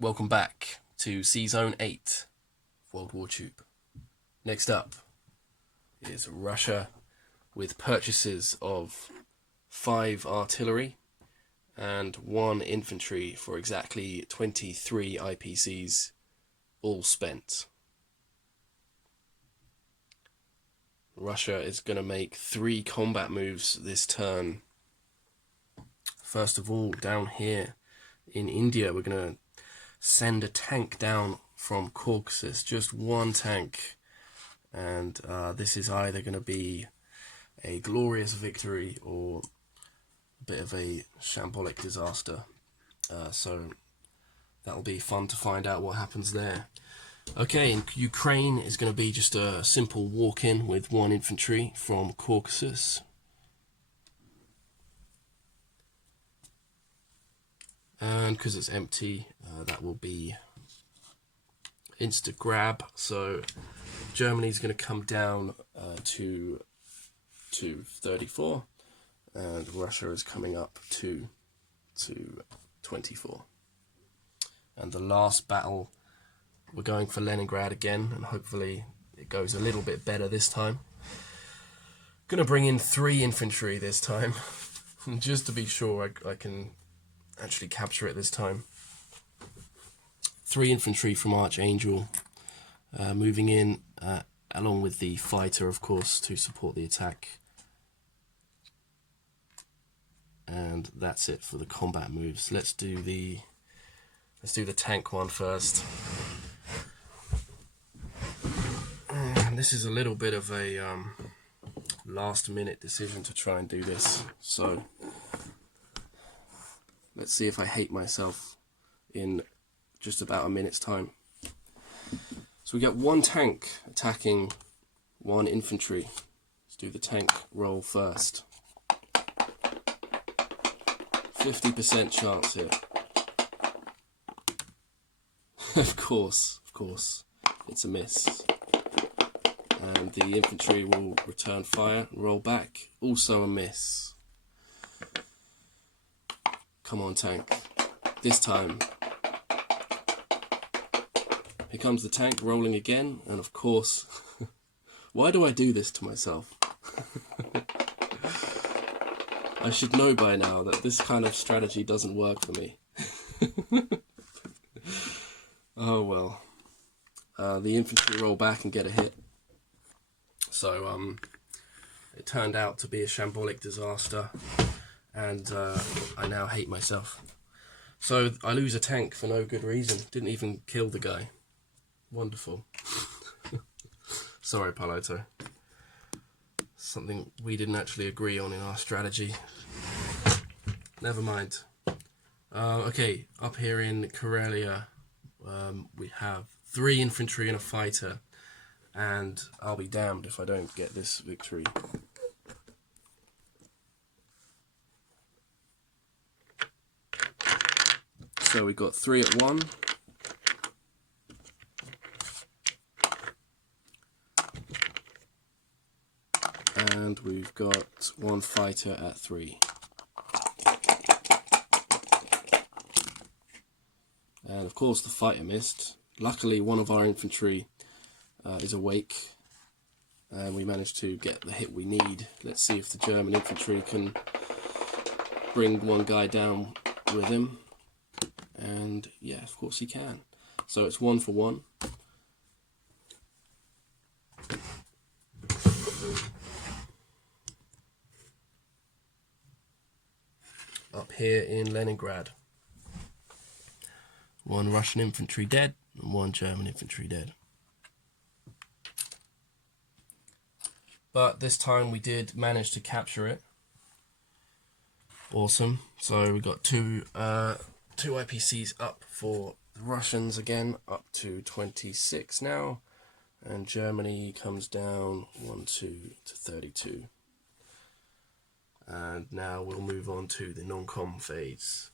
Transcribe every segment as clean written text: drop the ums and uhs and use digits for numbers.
Welcome back to sz8 WWTube. Next up is Russia with purchases of 5 artillery and 1 infantry for exactly 23 IPCs, all spent. Russia is going to make 3 combat moves this turn. First of all, down here in India, we're going to send a tank down from Caucasus, just 1 tank, and this is either going to be a glorious victory or a bit of a shambolic disaster, so that'll be fun to find out what happens there. Okay, in Ukraine is going to be just a simple walk-in with 1 infantry from Caucasus. And because it's empty, that will be insta grab. So Germany's going to come down to 34, and Russia is coming up to 24. And the last battle, we're going for Leningrad again, and hopefully it goes a little bit better this time. Going to bring in 3 infantry this time, just to be sure I can actually capture it this time. 3 infantry from Archangel, moving in along with the fighter, of course, to support the attack. And that's it for the combat moves. Let's do the tank one first. And this is a little bit of a last-minute decision to try and do this. So let's see if I hate myself in just about a minute's time. So we got 1 tank attacking 1 infantry. Let's do the tank roll first. 50% chance here. Of course, it's a miss. And the infantry will return fire and roll back. Also a miss. Come on, tank. This time. Here comes the tank rolling again, and of course, why do I do this to myself? I should know by now that this kind of strategy doesn't work for me. Oh well. The infantry roll back and get a hit. So it turned out to be a shambolic disaster, and I now hate myself. So I lose a tank for no good reason. Didn't even kill the guy. Wonderful. Sorry, Paloto. Something we didn't actually agree on in our strategy. Never mind. Okay, up here in Karelia, we have 3 infantry and a fighter, and I'll be damned if I don't get this victory. So we got 3 at 1. And we've got 1 fighter at 3. And of course the fighter missed. Luckily one of our infantry is awake, and we managed to get the hit we need. Let's see if the German infantry can bring 1 guy down with him. And yeah, of course he can. So it's 1 for 1. Up here in Leningrad, 1 Russian infantry dead and 1 German infantry dead. But this time we did manage to capture it. Awesome. So we got 2 IPCs up for the Russians again, up to 26 now, and Germany comes down 1, 2 to 32. And now we'll move on to the non-com phase.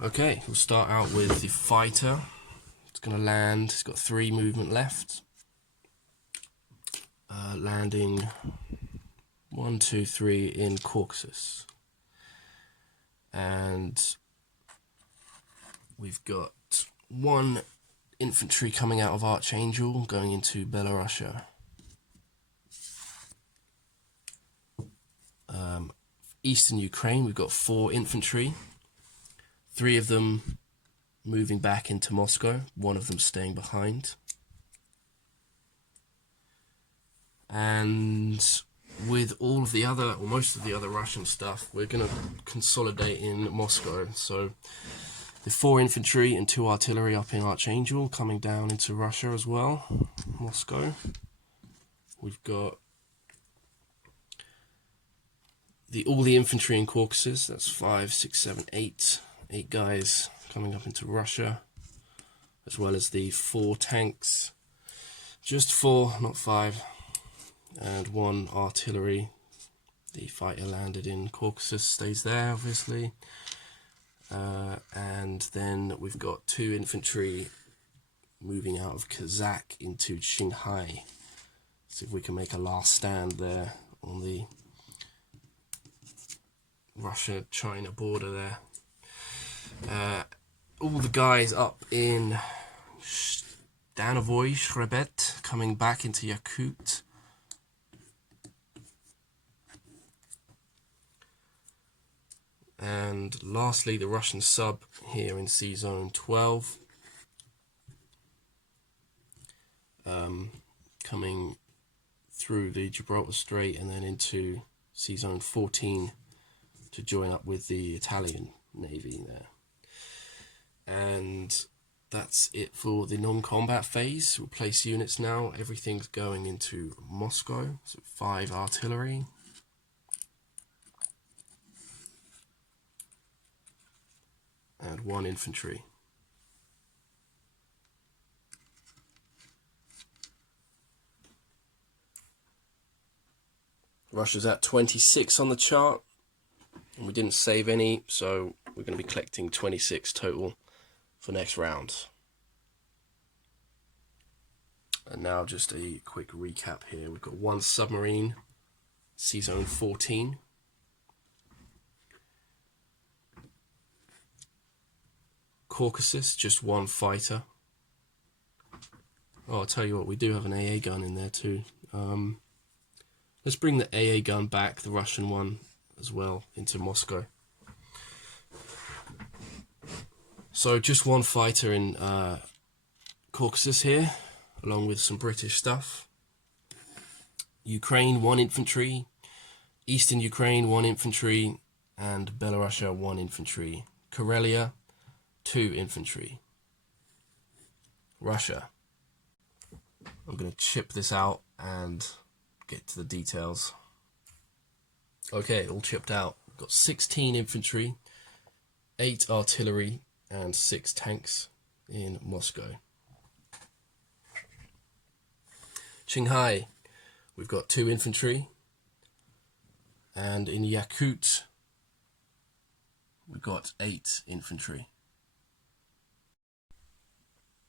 Okay, we'll start out with the fighter. It's going to land. It's got 3 movement left. Landing 1, 2, 3 in Caucasus. And we've got 1 infantry coming out of Archangel going into Belarusia. Eastern Ukraine, we've got 4 infantry, 3 of them moving back into Moscow, 1 of them staying behind. And with all of the other, or most of the other Russian stuff, we're going to consolidate in Moscow. So the 4 infantry and 2 artillery up in Archangel coming down into Russia as well, Moscow. We've got all the infantry in Caucasus, that's 5, 6, 7, 8 guys coming up into Russia, as well as the 4 tanks, just 4, not 5, and 1 artillery. The fighter landed in Caucasus, stays there obviously, and then we've got 2 infantry moving out of Kazakh into Qinghai. See if we can make a last stand there on the Russia-China border there. All the guys up in Stanovoy, Shrebet, coming back into Yakut. And lastly, the Russian sub here in Zone 12, coming through the Gibraltar Strait and then into Zone 14 to join up with the Italian Navy there. And that's it for the non-combat phase. We'll place units now. Everything's going into Moscow. So 5 artillery. And 1 infantry. Russia's at 26 on the chart. And we didn't save any, so we're going to be collecting 26 total for next round. And now just a quick recap here. We've got 1 submarine, Zone 14. Caucasus, just 1 fighter. Oh, I'll tell you what, we do have an AA gun in there too. Let's bring the AA gun back, the Russian one, as well, into Moscow. So just 1 fighter in Caucasus here, along with some British stuff. Ukraine, 1 infantry. Eastern Ukraine, 1 infantry. And Belarusia, 1 infantry. Karelia, 2 infantry. Russia. I'm going to chip this out and get to the details. Okay, all chipped out. Got 16 infantry, 8 artillery, and 6 tanks in Moscow. Qinghai, we've got 2 infantry, and in Yakut, we've got 8 infantry.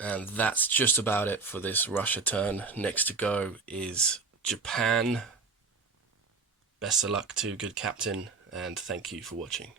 And that's just about it for this Russia turn. Next to go is Japan. Best of luck to good captain, and thank you for watching.